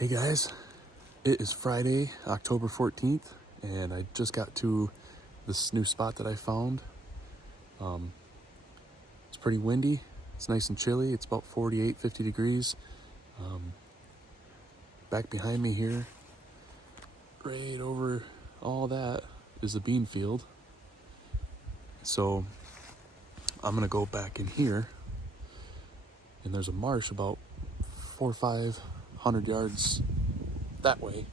Hey guys, it is Friday, October 14th, and I just got to this new spot that I found. It's pretty windy, it's nice and chilly, it's about 48, 50 degrees. Back behind me here, right over all that, is a bean field. So I'm gonna go back in here, and there's a marsh about 400 or 500 yards that way.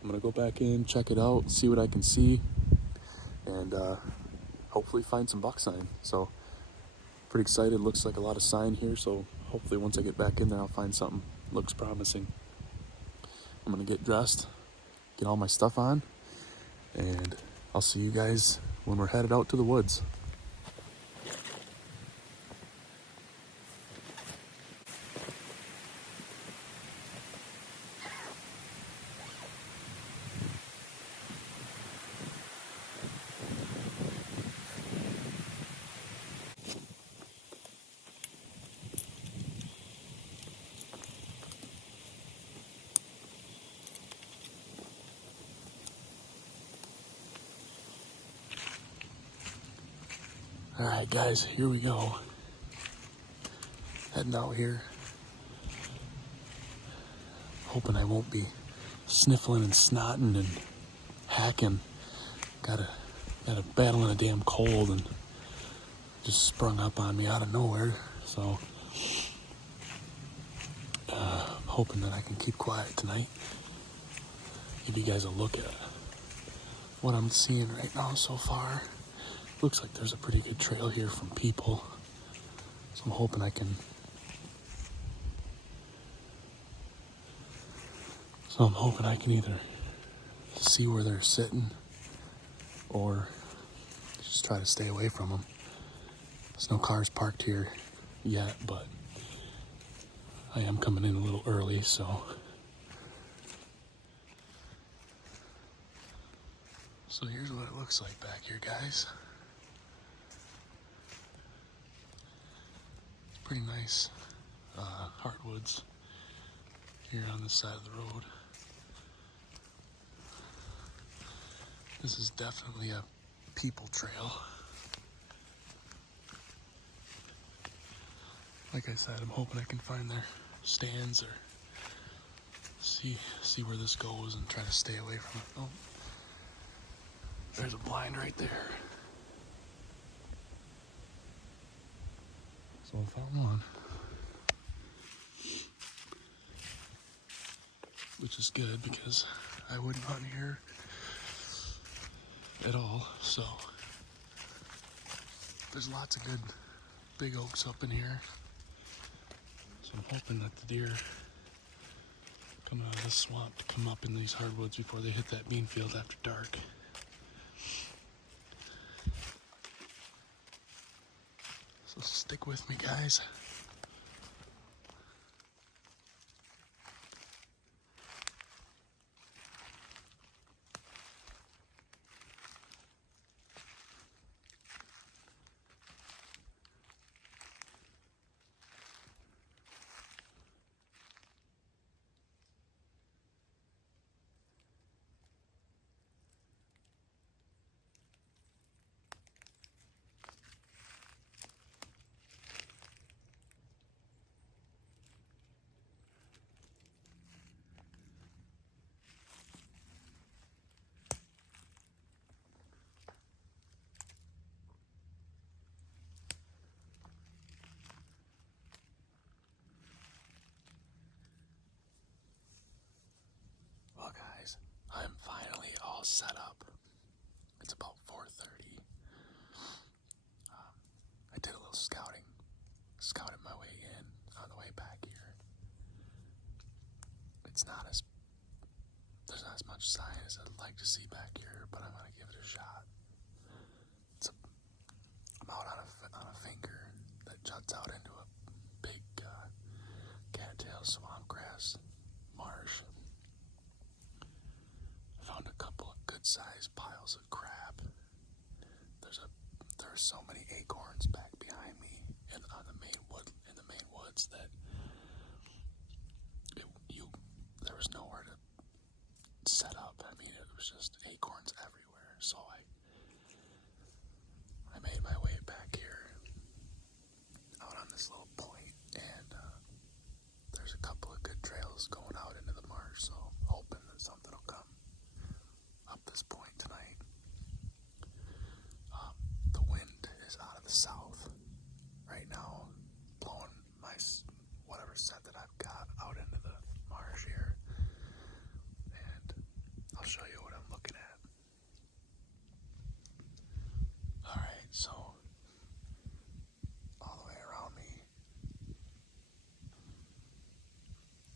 I'm gonna go back in, check it out, see what I can see, and hopefully find some buck sign. So pretty excited. Looks like a lot of sign here, so hopefully once I get back in there I'll find something. Looks promising. I'm gonna get dressed, get all my stuff on, and I'll see you guys when we're headed out to the woods. Alright guys, here we go. Heading out here. Hoping I won't be sniffling and snotting and hacking. Got a battling a damn cold and just sprung up on me out of nowhere. So hoping that I can keep quiet tonight. Give you guys a look at what I'm seeing right now so far. Looks like there's a pretty good trail here from people. So I'm hoping I can either see where they're sitting or just try to stay away from them. There's no cars parked here yet, but I am coming in a little early, so here's what it looks like back here, guys. It's pretty nice hardwoods here on this side of the road. This is definitely a people trail. Like I said, I'm hoping I can find their stands or see where this goes and try to stay away from it. Oh, there's a blind right there. So I found one, which is good because I wouldn't hunt here at all. So there's lots of good big oaks up in here. So I'm hoping that the deer coming out of this swamp to come up in these hardwoods before they hit that bean field after dark. So stick with me, guys. Well, guys, I'm finally all set up. It's about 4:30. I did a little scouted my way in on the way back here. There's not as much sign as I'd like to see back here, but I'm gonna give it a shot. I'm out on a finger that juts out into a big cattail swamp grass marsh. I found a couple of good-sized piles of crab. There are so many acorns back behind me in the main woods that there was couple of good trails going out into the marsh, so hoping that something will come up this point tonight. The wind is out of the south right now, blowing my whatever set that I've got out into the marsh here, and I'll show you what I'm looking at. Alright, so all the way around me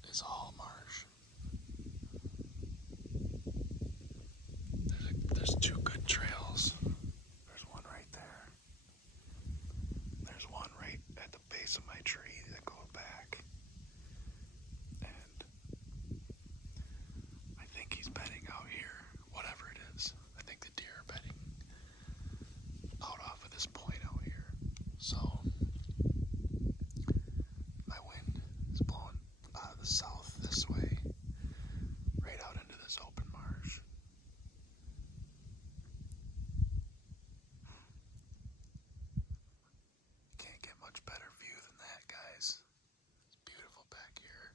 is all marsh. There's two good trails. There's one right there. There's one right at the base of my tree that goes back. And I think he's bedding out here, whatever it is. I think the deer are bedding out off of this point out here. So my wind is blowing out of the south this way, right out into this open marsh. Can't get much better view than that, guys. It's beautiful back here.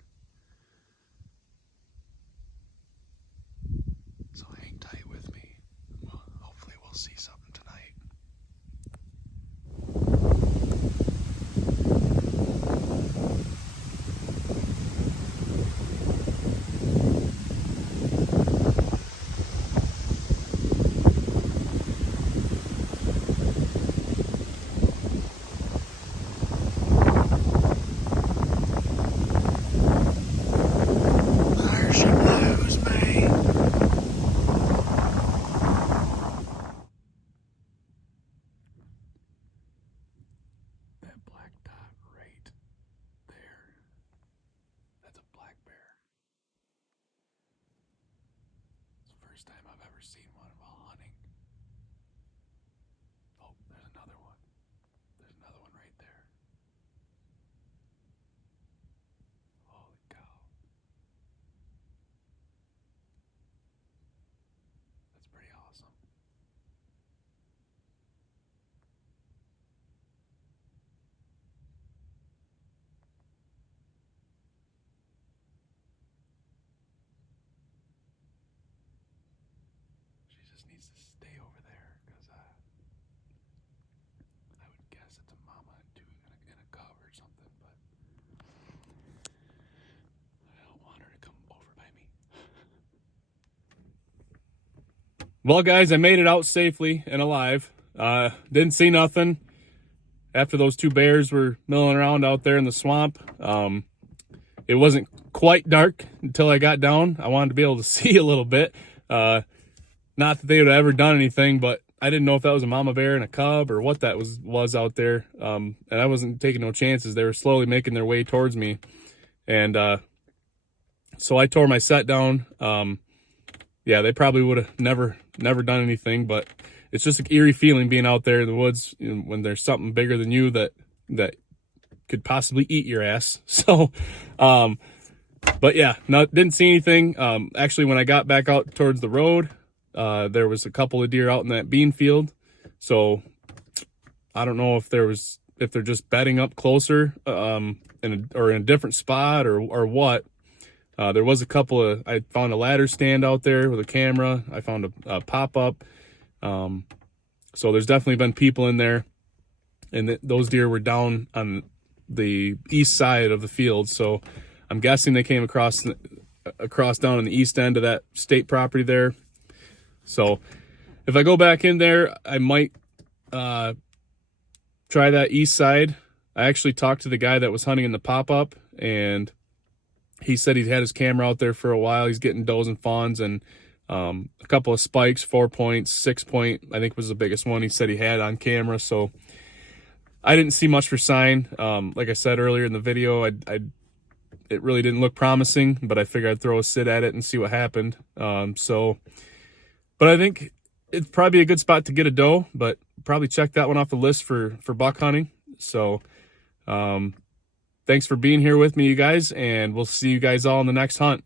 So hang tight with me. Well, hopefully we'll see something tonight. Marsh blues, mate. That black dot right there, that's a black bear. It's the first time I've ever seen one while hunting. Oh, there's another one. There's another one right there. Holy cow. That's pretty awesome. She just needs to stay over there, because I would guess it's a mama in a cub or something, but I don't want her to come over by me. Well, guys, I made it out safely and alive. Didn't see nothing after those two bears were milling around out there in the swamp. It wasn't quite dark until I got down. I wanted to be able to see a little bit. Not that they would have ever done anything, but I didn't know if that was a mama bear and a cub or what that was out there. And I wasn't taking no chances. They were slowly making their way towards me. And so I tore my set down. Yeah, they probably would have never done anything, but it's just an eerie feeling being out there in the woods, you know, when there's something bigger than you that could possibly eat your ass. So, but yeah, no, didn't see anything. Actually, when I got back out towards the road, there was a couple of deer out in that bean field. So I don't know if they're just bedding up closer, in a different spot or what. There was a couple of, I found a ladder stand out there with a camera. I found a pop-up. So there's definitely been people in there, and those deer were down on the east side of the field. So I'm guessing they came across down on the east end of that state property there. So if I go back in there, I might try that east side. I actually talked to the guy that was hunting in the pop-up, and he said he'd had his camera out there for a while. He's getting does and fawns and a couple of spikes, 4 points, 6 point, I think was the biggest one he said he had on camera. So I didn't see much for sign. Like I said earlier in the video, it really didn't look promising, but I figured I'd throw a sit at it and see what happened. But I think it's probably a good spot to get a doe, but probably check that one off the list for buck hunting. So thanks for being here with me, you guys, and we'll see you guys all in the next hunt.